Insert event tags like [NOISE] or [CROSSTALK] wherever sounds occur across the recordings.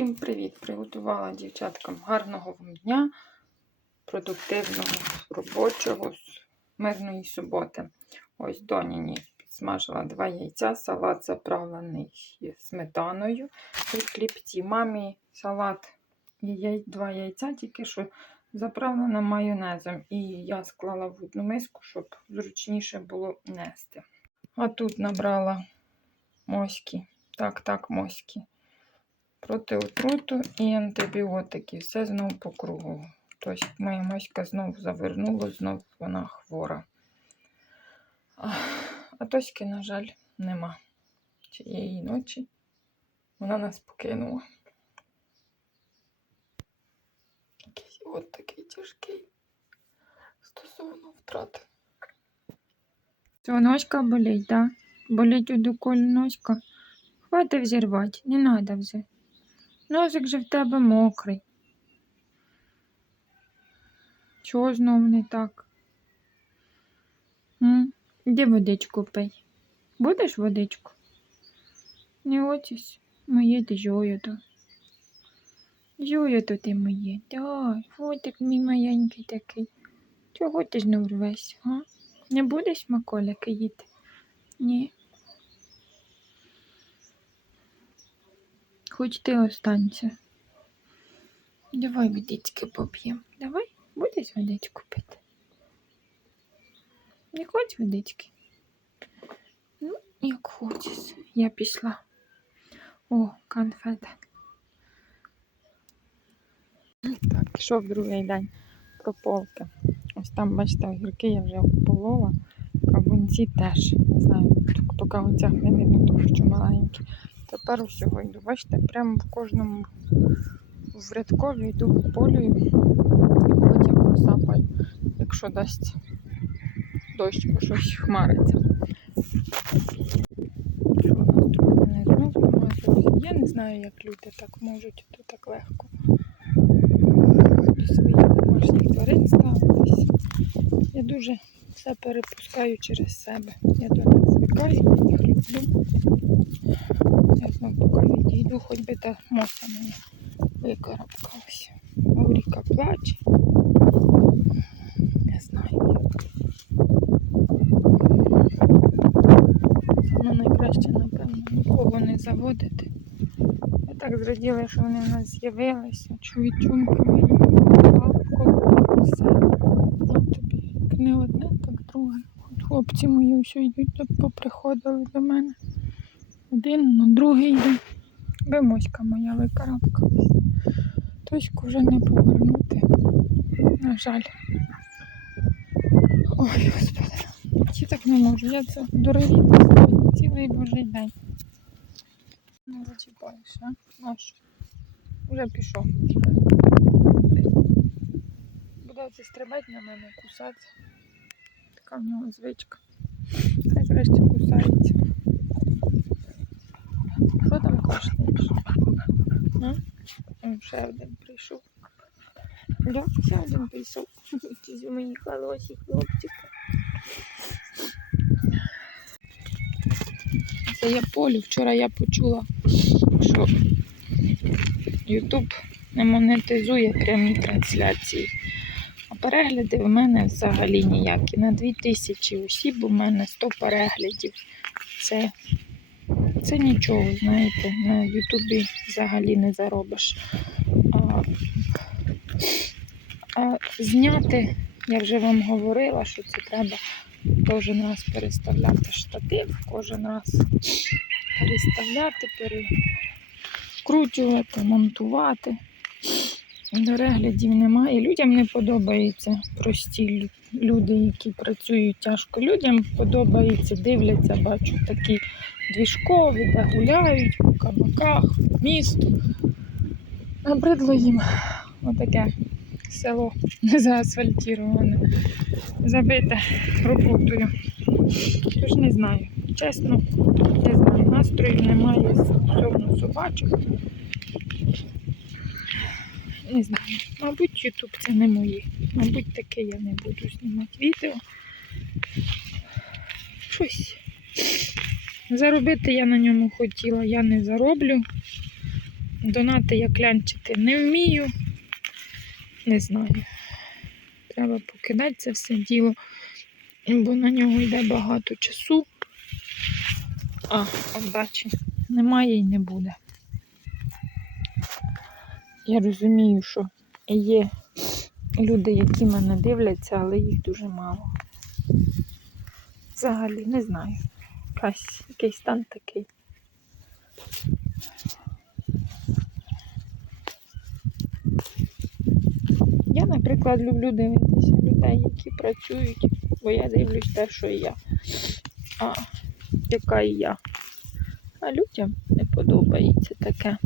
Усім привіт! Приготувала дівчаткам гарного вам дня, продуктивного, робочого, мирної суботи. Ось доніні підсмажила два яйця, салат заправлений сметаною і хлібці. Мамі салат і два яйця, тільки що заправлена майонезом. І я склала в одну миску, щоб зручніше було нести. А тут набрала моськи. Так, так, моськи проти отруту і антибіотики. Все знову по кругу. Тобто моя моська знову завернула, знов вона хвора. А, Тоськи, на жаль, нема. Цієї ночі вона нас покинула. Якийсь от такий тяжкий стосовно втрати. Цього ножка болить, так? Да? Болить у коль ножка. Хватить взірвати, не треба вже. Носик же в тебе мокрий. Чого знов не так? Де водичку пий? Будеш водичку? Не хочеш? Моє ти жою-то. Жою-то ти моє. Дай, фотик мій маленький такий. Чого ти знов рвешся, а? Не будеш маколики їти? Ні. Хоч ти останься. Давай водички поп'ємо. Давай, будеш водичку пити? Не хочеш водички? Ну, як хочеш. Я пішла. О, конфети. Так, пішов другий день прополки. Ось там, бачите, огірки я вже полола, кавунці теж. Не знаю, по кавунцях не видно, тому що маленькі. Тепер усього йду. Бачите, прямо в кожному в рядкові йду полюю, потім просапаю якщо дасть дощ, бо щось хмариться. Я не знаю, як люди так можуть тут так легко до своїх домашніх тварин ставитись. Я дуже все перепускаю через себе. Я до них звикаю, я їх люблю. Я знову поки відійду, хоч би та моса мені викарабкалася. Ауріка плаче. Не знаю як. Ну, найкраще, напевно, нікого не заводити. Я так зраділа, що вони в нас з'явилися. Чувічунки мої. Лапко, все. Ну тобі не одне, так друге. От хлопці мої все йдуть, тут поприходили до мене. Один, на другий йде. Би моська моя викарабкалась. Точку вже не повернути. На жаль. Ой, господи. Я так не можу. Я це дорогі цілий божий день. Не зачіпаєш, а? Наш. Вже пішов. Буде оце стрибати на мене, кусатися. Така в нього звичка. Хай врешті кусається. Що там кашляєш? Ще один прийшов. Да, ще один прийшов. [LAUGHS] Ці мої хороші хлопчики. Це я полю. Вчора я почула, що YouTube не монетизує прямі трансляції. А перегляди в мене взагалі ніякі. На 2000 осіб у мене 100 переглядів. Це, це нічого, знаєте, на Ютубі взагалі не заробиш. А, а зняти, я вже вам говорила, що це треба кожен раз переставляти штатив, кожен раз переставляти, перекручувати, монтувати. Переглядів немає. Людям не подобається прості люди, які працюють тяжко. Людям подобається, дивляться, бачу, такі двіжкові, де гуляють по кабаках, по місту. Набридло їм отаке село не заасфальтіроване, забите роботою. Тож не знаю. Чесно, не знаю. Настрою немає стосовно собачок. Не знаю. Мабуть, Ютуб це не моє. Мабуть, таке я не буду знімати відео. Щось. Заробити я на ньому хотіла, я не зароблю. Донати я клянчити не вмію. Не знаю. Треба покидати це все діло, бо на нього йде багато часу. А, отдачі немає і не буде. Я розумію, що є люди, які мене дивляться, але їх дуже мало. Взагалі не знаю. Якась, якийсь стан такий. Я, наприклад, люблю дивитися людей, які працюють, бо я дивлюсь те, що і я. А яка і я. А людям не подобається таке.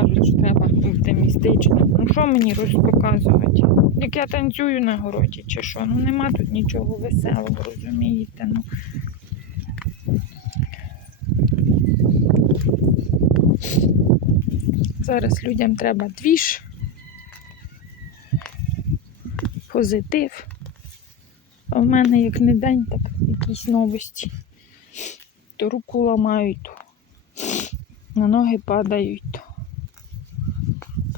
Кажуть, що треба оптимістично. Ну що мені розпоказувати? Як я танцюю на городі чи що? Ну нема тут нічого веселого, розумієте? Ну. Зараз людям треба двіж, позитив. А в мене як не день, так якісь новості. То руку ламають, то на ноги падають,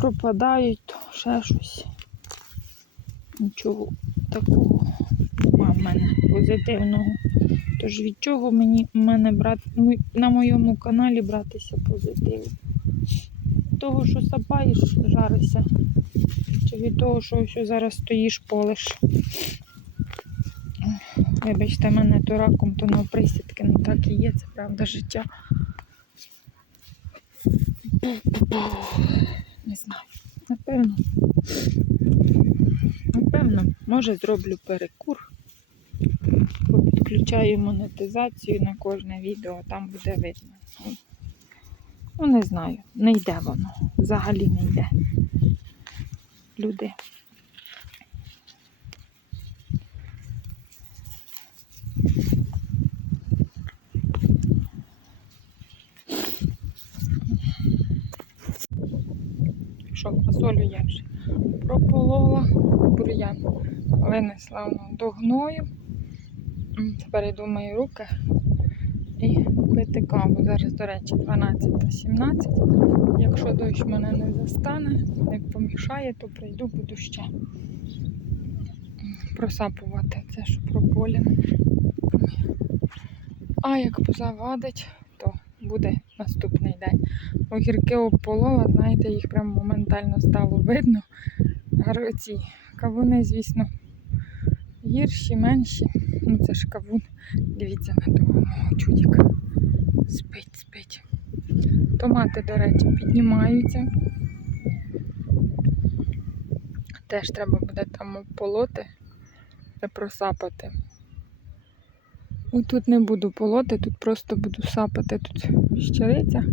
пропадають, то ще щось. Нічого такого нема в мене позитивного. Тож від чого мені мене брат, ну, на моєму каналі братися позитив? Від того, що сапаєш, жаришся. Чи від того, що ось зараз стоїш, полиш. Вибачте, мене то раком, то навприсідки, ну так і є, це правда життя. Не знаю. Напевно. Напевно, може зроблю перекур. Підключаю монетизацію на кожне відео, там буде видно. Ну, не знаю, не йде воно. Взагалі не йде. люди. Що фасолю я вже прополола бур'ян, воно до гною. Тепер йду мої руки і пити каву. Зараз, до речі, 12.17. Якщо дощ мене не застане, не помішає, то прийду, буду ще просапувати це, що прополяне. А як позавадить, буде наступний день. Огірки ополола, знаєте, їх прям моментально стало видно. Гар- Ці кавуни, звісно, гірші, менші. Ну це ж кавун. Дивіться на того мого чудіка. Спить, спить. Томати, до речі, піднімаються. Теж треба буде там полоти та просапати. Тут не буду полоти, тут просто буду сапати. Тут щириця.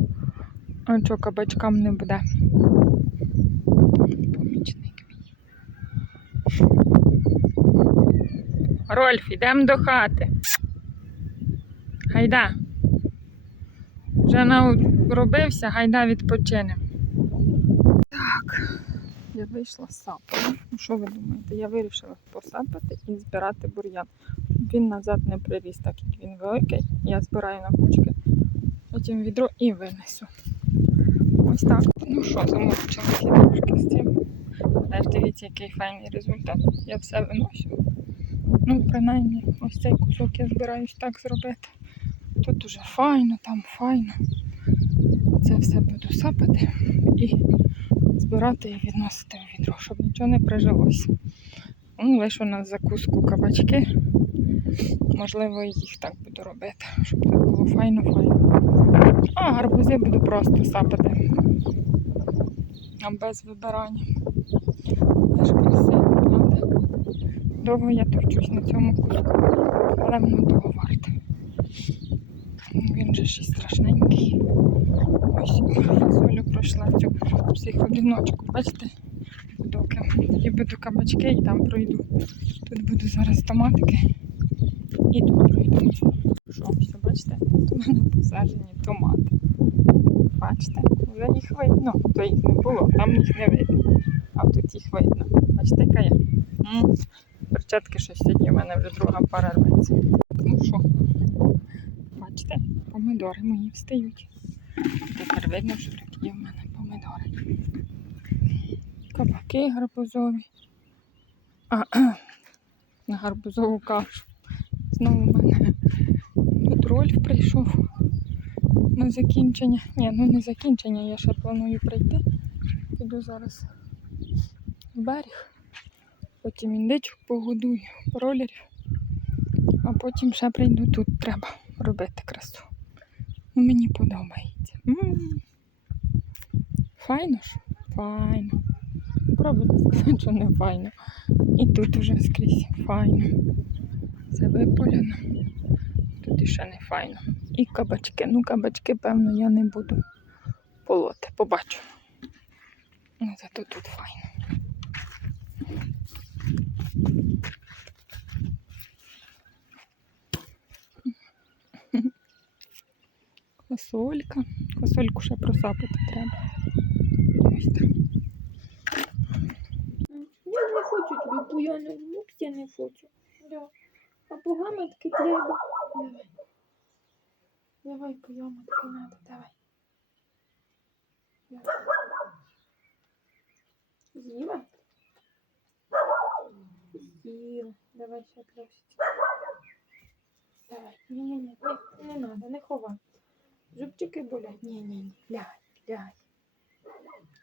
А що кабачкам не буде. Помічник мій. Рольф, йдемо до хати. Гайда. Вже наробився, гайда відпочинемо. Так, я вийшла сапою. Ну, що ви думаєте? Я вирішила посапати і збирати бур'ян. Він назад не приріс, так як він великий. Я збираю на кучки, потім відро і винесу. Ось так. Ну що, замовчилася трошки з цим. Теж дивіться, який файний результат. Я все виношу. Ну, принаймні, ось цей кусок я збираюсь так зробити. Тут уже файно, там файно. Це все буду сапати і збирати і відносити в відро, щоб нічого не прижилося. Ну, лише на закуску кабачки. Можливо, їх так буду робити, щоб так було файно-файно. А гарбузи буду просто сапати. А без вибирання. Лиш красиво, правда? Довго я торчусь на цьому куску, але воно того варте. Він же ще страшненький. Ось фасолю пройшла цю психодиночку, бачите? Доки. Тоді буду кабачки і там пройду. Тут буду зараз томатики і тут пройду. Що, все, бачите? Тут у мене посаджені томати. Бачите? Вже їх видно. То їх не було, там їх не видно. А тут їх видно. Бачите, яка я? Перчатки що сьогодні в мене вже друга пара рветься. Ну що, бачите, помидори мої встають. Тепер видно, що є в мене помидори. Кабаки гарбузові. А, на гарбузову кашу. Рольф прийшов на закінчення. Ні, ну не закінчення, я ще планую прийти. Піду зараз в берег. Потім індичок погодую, ролерів. А потім ще прийду тут треба робити красу. Ну, мені подобається. М. Файно ж? Файно. Пробуйте сказати, що не файно. І тут уже скрізь файно. Це виполяно. Тут іще не файно. І кабачки. Ну, кабачки, певно, я не буду полоти. Побачу. Ну, зато тут файно. Косолька. Косольку ще просапати треба. Ось так. Я не хочу тобі буяну внук, я не хочу. Да. А погаматки треба. Давай. Давай погаматки надо, давай. Давай. З'їла? Давай ще трошечки. Давай. Ні-ні-ні, не, надо, не ховай. Зубчики болять. Ні-ні-ні. Ляй, ляй.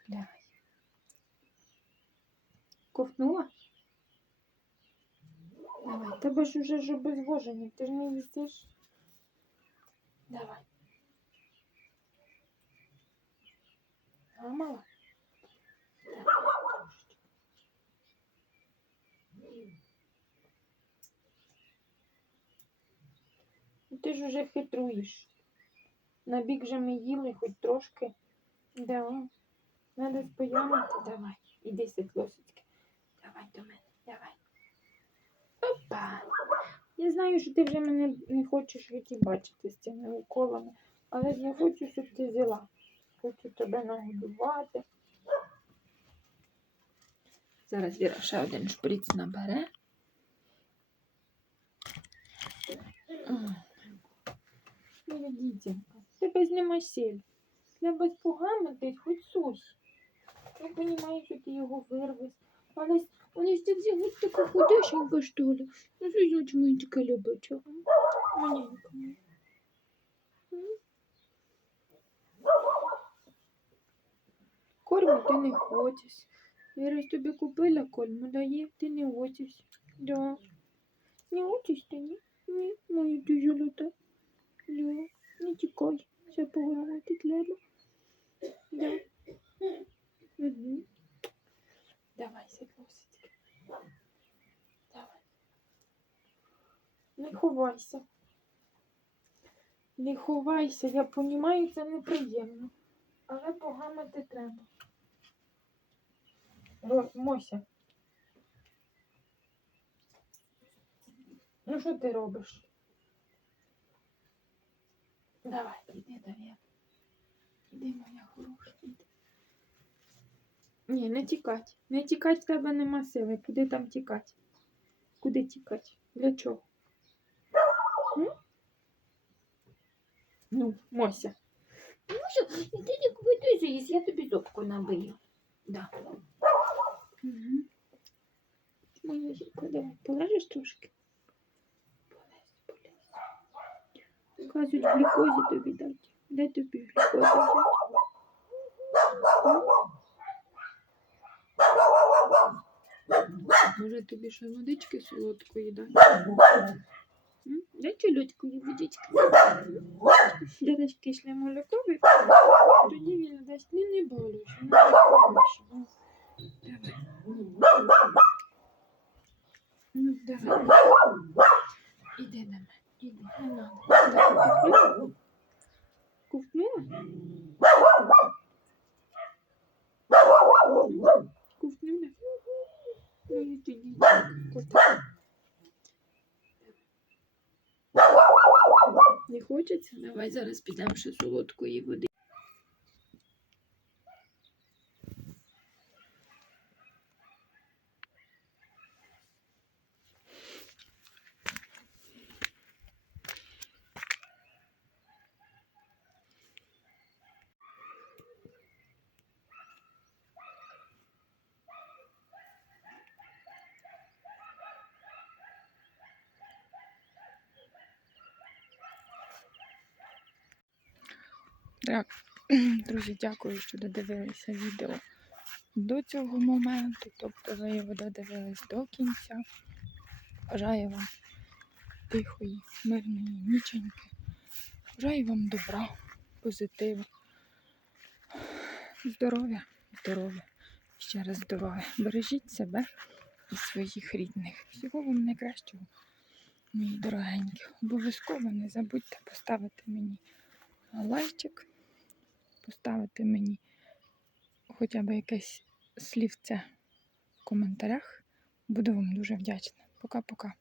Ляй. Ковтнула? Давай, тебе ж уже ж обезвожені, ти ж не їсиш. Давай. Давай. Ну, Ти ж уже хитруєш. На бік же ми їли хоч трошки. Да. Надо споянути, давай. Іди, світлосечки. Давай до мене, давай. Опа. Я знаю, що ти вже мене не хочеш віки бачити з цими уколами, але я хочу, щоб ти взяла. Хочу тебе нагодувати. Зараз Віра ще один шприц набере. Моя дітянка, тебе нема сіль. Треба спогамити хоч сось. Я розумію, що ти його вирвеш. Але вони ж взяли така худешенька, що ли. Ну, що значить мені таке любить? Маленька моя. Корму ти не хочеш. Віра ж тобі купила корму, дає, ти не хочеш. Да. Не хочеш ти, ні? Ні, моя ти золота. Да. Не тікай, все пограти треба. Да. Угу. Давай, світлосечки. Давай. Не ховайся. Не ховайся, я розумію, це неприємно. Але погамити треба. Мося. Ну що ти робиш? Давай, іди, Давид. Іди, моя хороша, іди. Ні, не тікать. Не тікать в тебе нема сили. Куди там тікать? Куди тікать? Для чого? М? Ну, Мося. Мося, іди не купитуйся, я тобі зубку набию. Да. Угу. Моя жінка, давай, полежиш трошки? Полезь, полезь. Кажуть, глюкозі тобі дати. Де тобі глюкозі взяти? Може тобі ще водички солодкої дати? М? Дай водички. Зараз кисле молоко вип'є, тоді він дасть не, не боляче, не. Ну, Давай. Ну, давай. Іди до мене, іди, не надо. Так, Ковтнула? Не хочеться? Давай зараз підемо ще солодкої води. Так, друзі, дякую, що додивилися відео до цього моменту. Тобто ви його додивились до кінця. Бажаю вам тихої, мирної ніченьки. Бажаю вам добра, позитиву, здоров'я, здоров'я, ще раз здоров'я. Бережіть себе і своїх рідних. Всього вам найкращого, мої дорогенькі. Обов'язково не забудьте поставити мені лайчик, поставити мені хоча б якесь слівце в коментарях. Буду вам дуже вдячна. Пока-пока.